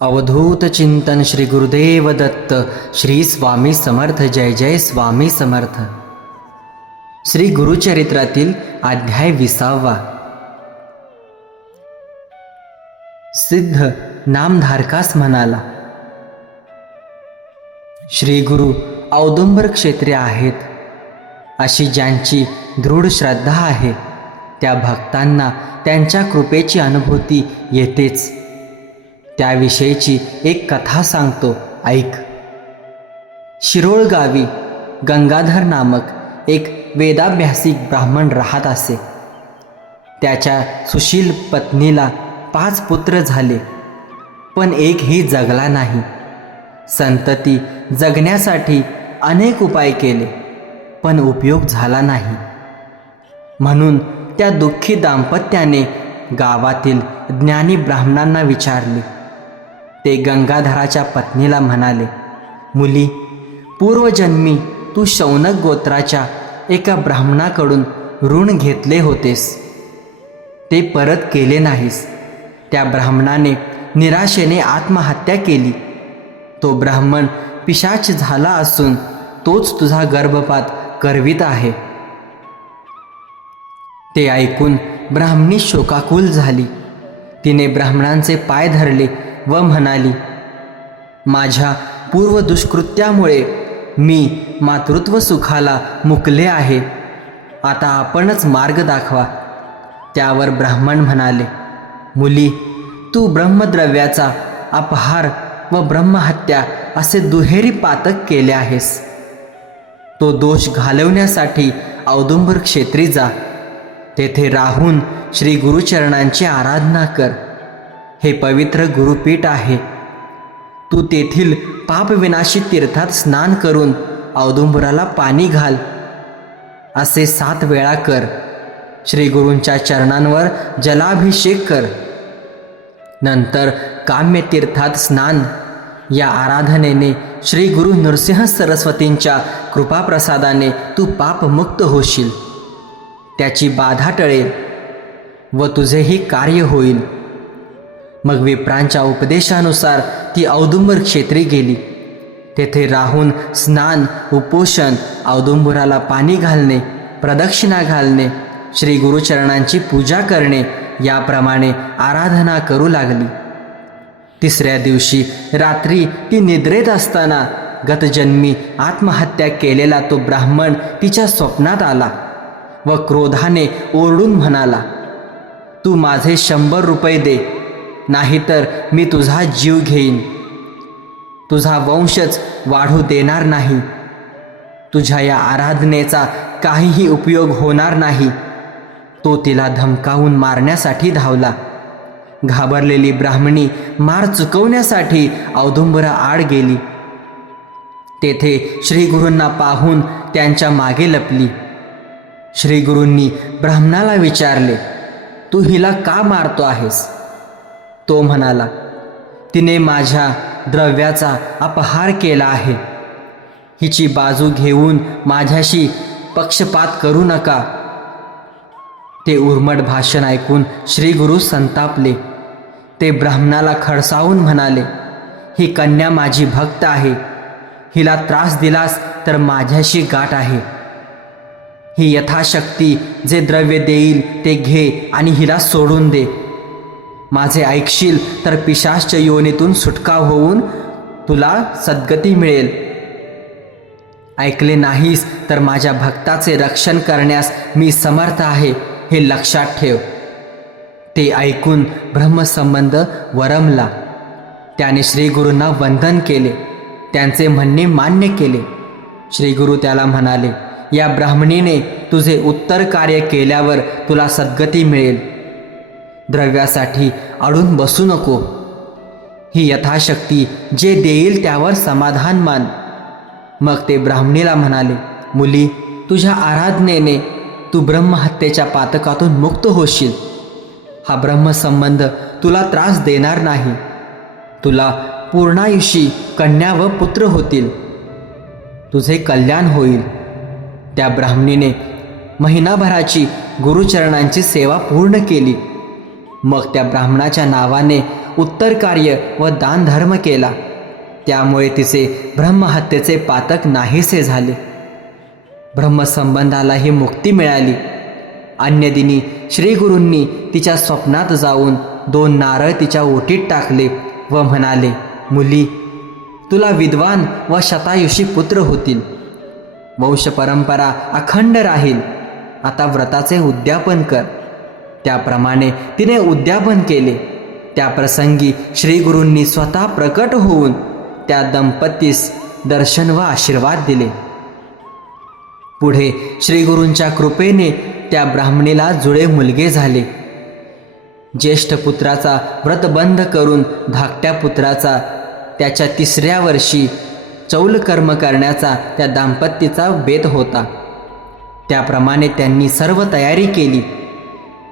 अवधूत चिंतन श्री गुरुदेव दत्त श्री स्वामी समर्थ जय जय स्वामी समर्थ। श्री गुरुचरित्रातील अध्याय 20वा। सिद्ध नामधारकास म्हणाला, श्री गुरु औदुंबर क्षेत्रीय आहेत, अशी ज्यांची दृढ श्रद्धा आहे त्या भक्तांना त्यांच्या कृपेची अनुभूती येतेच। त्याविषयीची एक कथा सांगतो, ऐक। शिरोळ गावी गंगाधर नामक एक वेदाभ्यासिक ब्राह्मण राहत असे। त्याच्या सुशील पत्नीला 5 पुत्र झाले, पण एकही जगला नाही। संतती जगण्यासाठी अनेक उपाय केले, पण उपयोग झाला नाही। म्हणून त्या दुःखी दाम्पत्याने गावातील ज्ञानी ब्राह्मणांना विचारले। ते गंगाधराच्या पत्नीला म्हणाले, मुली, पूर्वजन्मी तू शौनक गोत्राच्या एका ब्राह्मणाकडून ऋण घेतले होतेस, ते परत केले नाहीस। त्या ब्राह्मणाने निराशेने आत्महत्या केली। तो ब्राह्मण पिशाच झाला असून तोच तुझा गर्भपात करवित आहे। ते ऐकून ब्राह्मणी शोकाकुल झाली। तिने ब्राह्मणांचे पाय धरले व म्हणाली, माझ्या पूर्व दुष्कृत्यामुळे मी मातृत्व सुखाला मुकले आहे, आता आपणच मार्ग दाखवा। त्यावर ब्राह्मण म्हणाले, मुली, तू ब्रह्मद्रव्याचा अपहार व ब्रह्महत्या असे दुहेरी पातक केले आहेस। तो दोष घालवण्यासाठी औदुंबर क्षेत्री जा, तेथे राहून श्री गुरुचरणांची आराधना कर। हे पवित्र गुरुपीठ आहे। तू तेथील पापविनाशी तीर्थात स्नान करून औदुंबराला पाणी घाल, असे 7 वेळा कर। श्री गुरूंच्या चरणांवर जलाभिषेक कर। नंतर काम्य तीर्थात स्नान। या आराधनेने श्री गुरु नृसिंह सरस्वतींच्या कृपाप्रसादाने तू पापमुक्त होशील, त्याची बाधा टळेल व तुझेही कार्य होईल। मग विप्रांच्या उपदेशानुसार ती औदुंबर क्षेत्री गेली। तेथे राहून स्नान, उपोषण, औदुंबराला पाणी घालणे, प्रदक्षिणा घालणे, श्री गुरुचरणांची पूजा करणे याप्रमाणे आराधना करू लागली। 3ऱ्या दिवशी रात्री ती निद्रेत असताना गतजन्मी आत्महत्या केलेला तो ब्राह्मण तिच्या स्वप्नात आला व क्रोधाने ओरडून म्हणाला, तू माझे 100 रुपये दे, नाहीतर मी तुझा जीव घेईन। तुझा वंशच वाढू देणार नाही। तुझ्या या आराधनेचा काहीही उपयोग होणार नाही। तो तिला धमकावून मारण्यासाठी धावला। घाबरलेली ब्राह्मणी मार चुकवण्यासाठी औदुंबरा आड गेली। तेथे श्री गुरूंना पाहून त्यांच्या मागे लपली। श्री गुरूंनी ब्राह्मणाला विचारले, तू हिला का मारतो आहेस? तो म्हणाला, तिने माझ्या द्रव्याचा अपहार केला आहे। हिची बाजू घेऊन माझ्याशी पक्षपात करू नका। ते उर्मट भाषण ऐकून श्री गुरु संतापले। ते ब्राह्मणाला खडसावून म्हणाले, ही कन्या माझी भक्त आहे। हिला त्रास दिलास तर माझ्याशी गाठ आहे। ही यथाशक्ती जे द्रव्य देईल ते घे आणि हिला सोडून दे। माझे ऐकशील तर पिशाच योनीतून सुटका होऊन तुला सद्गती मिळेल। ऐकले नाहीस तर माझ्या भक्ताचे रक्षण करण्यास मी समर्थ आहे, हे लक्षात ठेव। ते ऐकून ब्रह्मसंबंध वरमला। त्याने श्री गुरूंना वंदन केले, त्यांचे म्हणणे मान्य केले। श्री गुरु त्याला म्हणाले, या ब्राह्मणीने तुझे उत्तर कार्य केल्यावर तुला सद्गती मिळेल। द्रव्यासाठी अडून बसू नको। ही यथाशक्ती जे देईल त्यावर समाधान मान। मग ते ब्राह्मणीला म्हणाले, मुली, तुझ्या आराधनेने तू ब्रह्महत्येच्या पातकातून मुक्त होशील। हा ब्रह्मसंबंध तुला त्रास देणार नाही। तुला पूर्णायुषी कन्या व पुत्र होतील। तुझे कल्याण होईल। त्या ब्राह्मणीने महिनाभराची गुरुचरणांची सेवा पूर्ण केली। मग त्या ब्राह्मणाच्या नावाने उत्तर कार्य व दानधर्म केला. त्यामुळे तिचे ब्रह्महत्येचे पातक नाहीसे झाले. ब्रह्मसंबंधालाही मुक्ती मिळाली. अन्य दिनी श्रीगुरूंनी तिच्या स्वप्नात जाऊन 2 नारळ तिच्या ओटीत टाकले व म्हणाले, मुली, तुला विद्वान व शतायुषी पुत्र होतील. वंशपरंपरा अखंड राहील. आता व्रताचे उद्यापन कर. त्याप्रमाणे तिने उद्यापन केले. त्या प्रसंगी श्रीगुरूंनी स्वतः प्रकट होऊन त्या दंपतीस दर्शन व आशीर्वाद दिले. पुढे श्रीगुरूंच्या कृपेने त्या ब्राह्मणीला जुळे मुलगे झाले. ज्येष्ठ पुत्राचा व्रतबंध करून धाकट्या पुत्राचा त्याच्या 3ऱ्या वर्षी चौलकर्म करण्याचा त्या दाम्पत्याचा बेत होता. त्याप्रमाणे त्यांनी सर्व तयारी केली.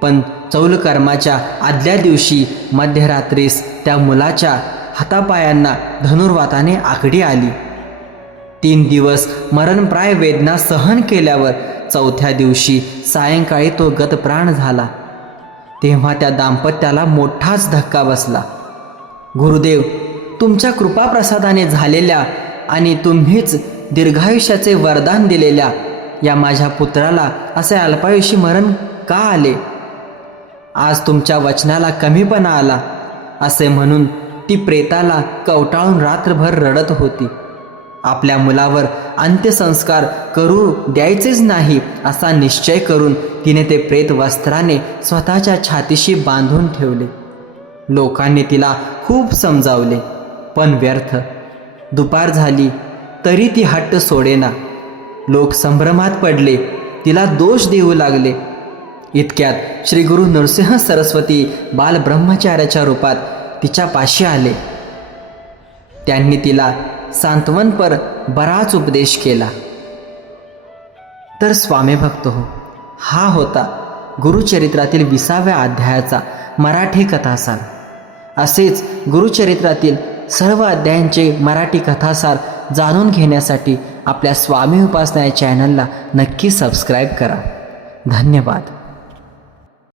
पण चौलकर्माच्या आदल्या दिवशी मध्यरात्रीस त्या मुलाच्या हातापायांना धनुर्वाताने आकडी आली. 3 दिवस मरणप्राय वेदना सहन केल्यावर 4थ्या दिवशी सायंकाळी तो गतप्राण झाला. तेव्हा त्या दाम्पत्याला मोठाच धक्का बसला. गुरुदेव, तुमच्या कृपाप्रसादाने झालेल्या आणि तुम्हीच दीर्घायुष्याचे वरदान दिलेल्या या माझ्या पुत्राला असे अल्पायुषी मरण का आले? आज तुमच्या वचनाला कमीपणा आला असे म्हणून ती प्रेताला कवटाळून रात्रभर रडत होती. आपल्या मुलावर अंत्यसंस्कार करू द्यायचेच नाही असा निश्चय करून तिने ते प्रेत वस्त्राने स्वतःच्या छातीशी बांधून ठेवले. लोकांनी तिला खूप समजावले, पण व्यर्थ. दुपार झाली तरी ती हट्ट सोडेना. लोक संभ्रमात पडले, तिला दोष देऊ लागले. इतक्यात श्री गुरु नरसिंह सरस्वती बालब्रह्मचार्याच्या रूपात तिच्या पाशी आले. त्यांनी तिला सांत्वनपर बराच उपदेश केला. तर स्वामी भक्त हो, हा होता गुरुचरित्रातील 20व्या अध्यायाचा मराठी कथासार. असेच गुरुचरित्रातील सर्व अध्यायांचे मराठी कथासार जाणून घेण्यासाठी आपल्या स्वामी उपासना या चॅनलला नक्की सबस्क्राईब करा. धन्यवाद.